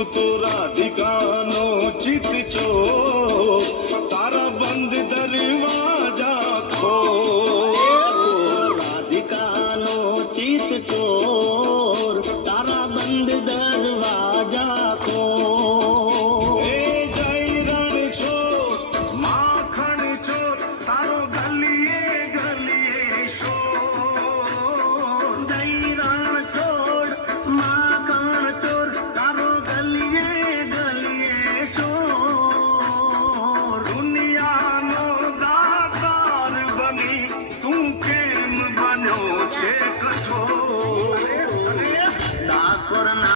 તું તો રાધિકાનો ચિત ચોર, તારા બંધ દરવાજા ખોલ. રાધિકાનો ચિત ચોર, તારા બંધ દરવાજા ખોલ. એ જય રણ ચોર, માખણ ચોર, તારો ગલીએ ગલીએ શોર. જય રણ છોડ, માખણ ચોર, તારો ગલીએ ગલીએ શોર. દુનિયાનો દાતાર બની તું કેમ બન્યો છે કઠોર? ડાકોરના